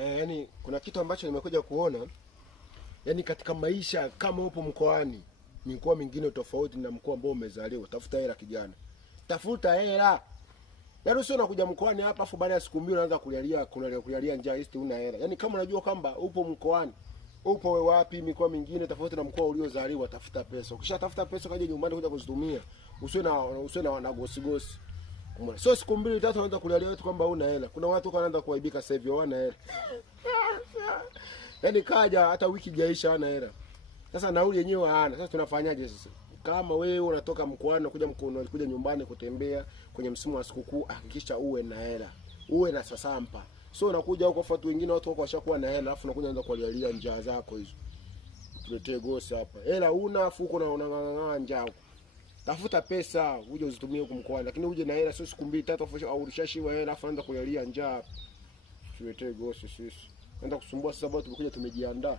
Yani kuna kitu ambacho nimekuja kuona, yani katika maisha kama upo mkoani, mikoa mingine tofauti na mkoa ambao umezaliwa, tafuta hela kijana. Tafuta hela. Yaani sio unakuja mkoani hapa afu baada ya siku mbili unaanza kulialia njaa hizi una hela. Yaani kama unajua kwamba upo mkoani, upo wewe wapi mikoa mingine tofauti na mkoa uliozaliwa, tafuta pesa. Ukishatafuta pesa kaje nyumbani kuja kuzitumia. Usiwe na gosi. Sio siku mbili tatu unaanza kulialia wetu kwamba una hela. Kuna watu wanaanza kuaibika sasa hivi hawana hela. Yaani kaja hata wiki haijaisha hana hela. Sasa nauli yenyewe hana. Sasa tunafanyaje sasa? Kama wewe unatoka mkoani kuja nyumbani kutembea kwenye msimu wa sikukuu, hakikisha uwe na hela. Uwe na sasampa. So unakuja huko watu wengine watu wako washakuwa na hela, alafu unakuja anza kulialia njaa zako hizo. Tuletee gosi hapa. Hela una afu uko na unang'ang'ana njaa huko. Tafuta pesa uje uzitumie huko mkoani, lakini uje na hela sio siku mbili tatu au ulishashiwa hela afu anza kulialia njaa. Tuletee gosi sisi. Naenda kusumbua sasa, bado tumekuja tumejiandaa.